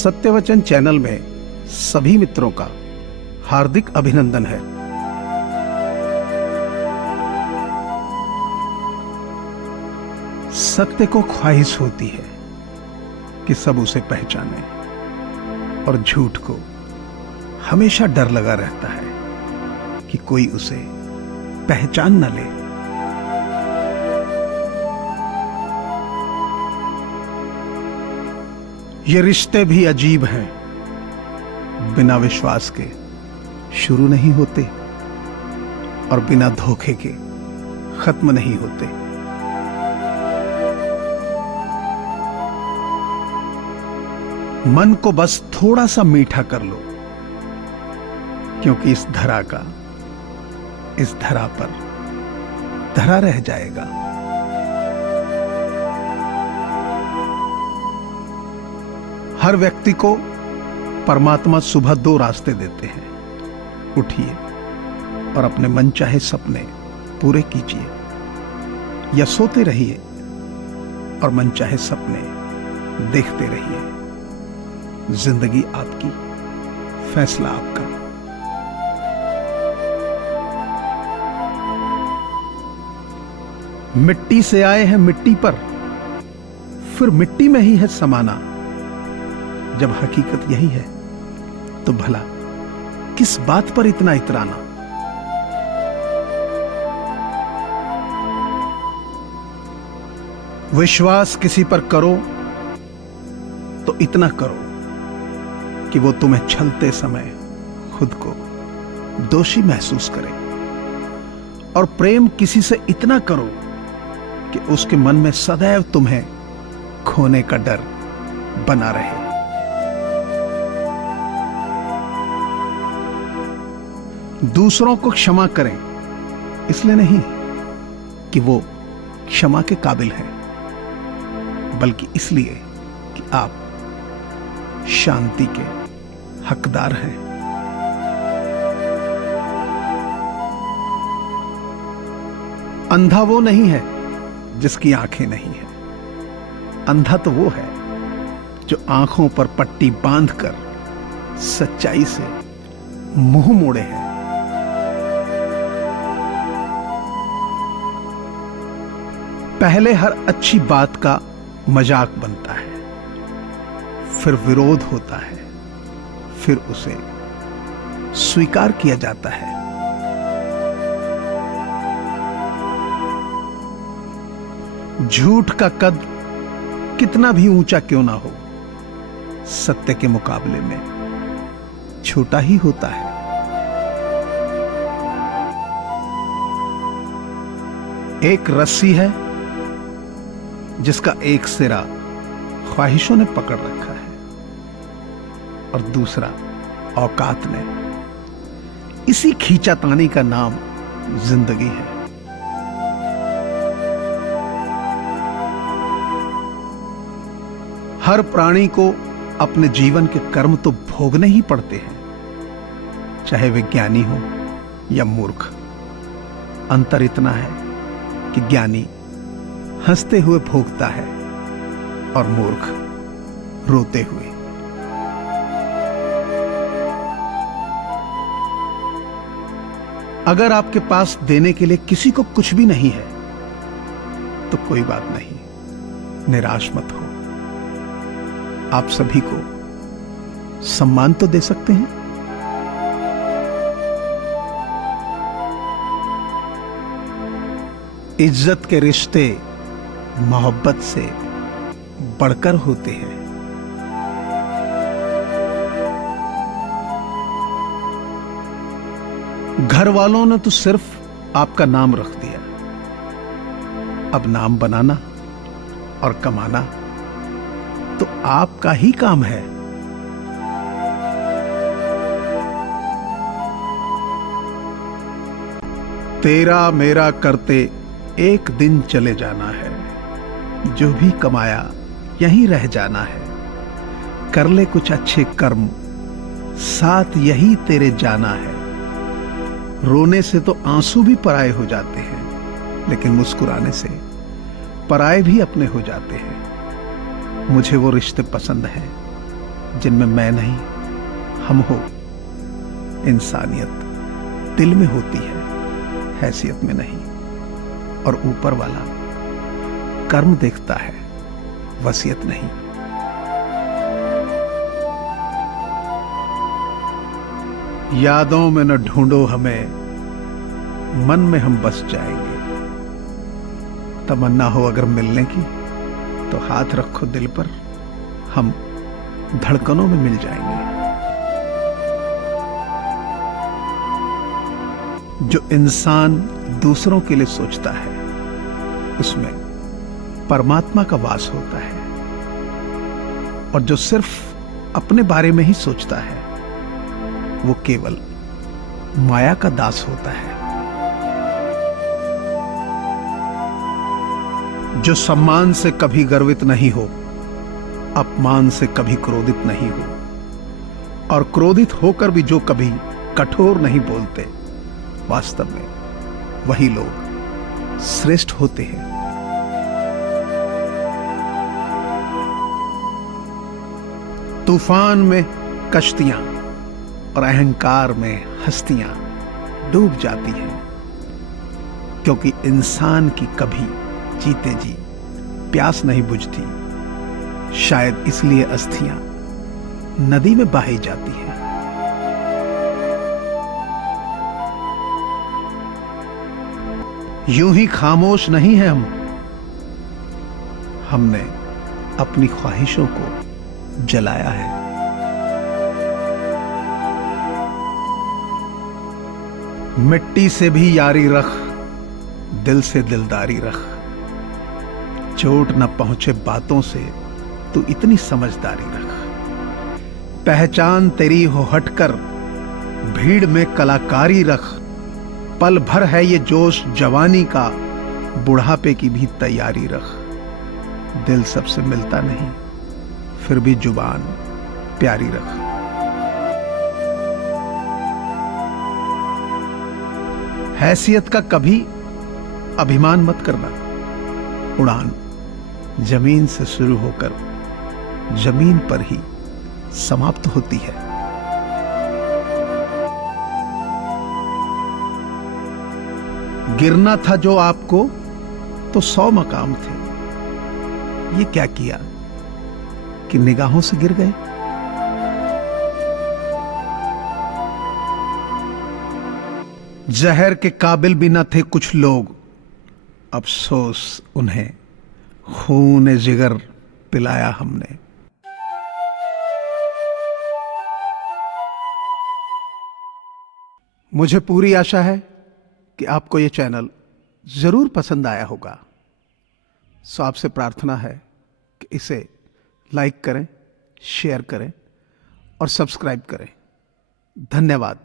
सत्यवचन channel में सभी मित्रों का हार्दिक अभिनंदन है। सत्य को ख्वाहिश होती है कि सब उसे पहचाने और झूठ को हमेशा डर लगा रहता है कि कोई उसे पहचान न ले। ये रिश्ते भी अजीब हैं, बिना विश्वास के शुरू नहीं होते और बिना धोखे के खत्म नहीं होते। मन को बस थोड़ा सा मीठा कर लो, क्योंकि इस धरा का इस धरा पर धरा रह जाएगा। हर व्यक्ति को परमात्मा सुबह 2 रास्ते देते हैं। उठिए और अपने मनचाहे सपने पूरे कीजिए, या सोते रहिए और मनचाहे सपने देखते रहिए। जिंदगी आपकी, फैसला आपका। मिट्टी से आए हैं मिट्टी पर, फिर मिट्टी में ही है समाना। जब हकीकत यही है तो भला किस बात पर इतना इतराना। विश्वास किसी पर करो तो इतना करो कि वो तुम्हें छलते समय खुद को दोषी महसूस करे, और प्रेम किसी से इतना करो कि उसके मन में सदैव तुम्हें खोने का डर बना रहे। दूसरों को क्षमा करें, इसलिए नहीं कि वो क्षमा के काबिल हैं, बल्कि इसलिए कि आप शांति के हकदार हैं। अंधा वो नहीं है जिसकी आंखें नहीं है। अंधा तो वो है जो आंखों पर पट्टी बांधकर सच्चाई से मुंह मोड़े है। पहले हर अच्छी बात का मजाक बनता है, फिर विरोध होता है, फिर उसे स्वीकार किया जाता है। झूठ का कद कितना भी ऊंचा क्यों ना हो, सत्य के मुकाबले में छोटा ही होता है। एक रस्सी है जिसका एक सिरा ख्वाहिशों ने पकड़ रखा है और दूसरा औकात ने। इसी खींचातानी का नाम जिंदगी है। हर प्राणी को अपने जीवन के कर्म तो भोगने ही पड़ते हैं, चाहे वे ज्ञानी हो या मूर्ख। अंतर इतना है कि ज्ञानी हंसते हुए भोगता है और मूर्ख रोते हुए। अगर आपके पास देने के लिए किसी को कुछ भी नहीं है तो कोई बात नहीं, निराश मत हो। आप सभी को सम्मान तो दे सकते हैं। इज्जत के रिश्ते मोहब्बत से बढ़कर होते हैं। घर वालों ने तो सिर्फ आपका नाम रख दिया, अब नाम बनाना और कमाना तो आपका ही काम है। तेरा मेरा करते एक दिन चले जाना है, जो भी कमाया यहीं रह जाना है। कर ले कुछ अच्छे कर्म, साथ यही तेरे जाना है। रोने से तो आंसू भी पराये हो जाते हैं, लेकिन मुस्कुराने से पराये भी अपने हो जाते हैं। मुझे वो रिश्ते पसंद हैं जिनमें मैं नहीं हम हो। इंसानियत दिल में होती है, हैसियत में नहीं। और ऊपर वाला कर्म देखता है, वसीयत नहीं। यादों में न ढूंढो हमें, मन में हम बस जाएंगे। तमन्ना हो अगर मिलने की तो हाथ रखो दिल पर, हम धड़कनों में मिल जाएंगे। जो इंसान दूसरों के लिए सोचता है उसमें परमात्मा का वास होता है, और जो सिर्फ अपने बारे में ही सोचता है वो केवल माया का दास होता है। जो सम्मान से कभी गर्वित नहीं हो, अपमान से कभी क्रोधित नहीं हो, और क्रोधित होकर भी जो कभी कठोर नहीं बोलते, वास्तव में वही लोग श्रेष्ठ होते हैं। तूफान में कश्तियां और अहंकार में हस्तियां डूब जाती हैं, क्योंकि इंसान की कभी जीते जी प्यास नहीं बुझती। शायद इसलिए अस्थियां नदी में बहाई जाती हैं। यूं ही खामोश नहीं है हमने अपनी ख्वाहिशों को जलाया है। मिट्टी से भी यारी रख, दिल से दिलदारी रख। चोट न पहुंचे बातों से तू इतनी समझदारी रख। पहचान तेरी हो हटकर, भीड़ में कलाकारी रख। पल भर है ये जोश जवानी का, बुढ़ापे की भी तैयारी रख। दिल सबसे मिलता नहीं, फिर भी जुबान प्यारी रख। हैसियत का कभी अभिमान मत करना। उड़ान जमीन से शुरू होकर जमीन पर ही समाप्त होती है। गिरना था जो आपको तो 100 मकाम थे। ये क्या किया कि निगाहों से गिर गए। जहर के काबिल भी न थे कुछ लोग, अफसोस उन्हें खून जिगर पिलाया हमने। मुझे पूरी आशा है कि आपको यह चैनल जरूर पसंद आया होगा। सो आपसे प्रार्थना है कि इसे लाइक करें, शेयर करें और सब्सक्राइब करें। धन्यवाद।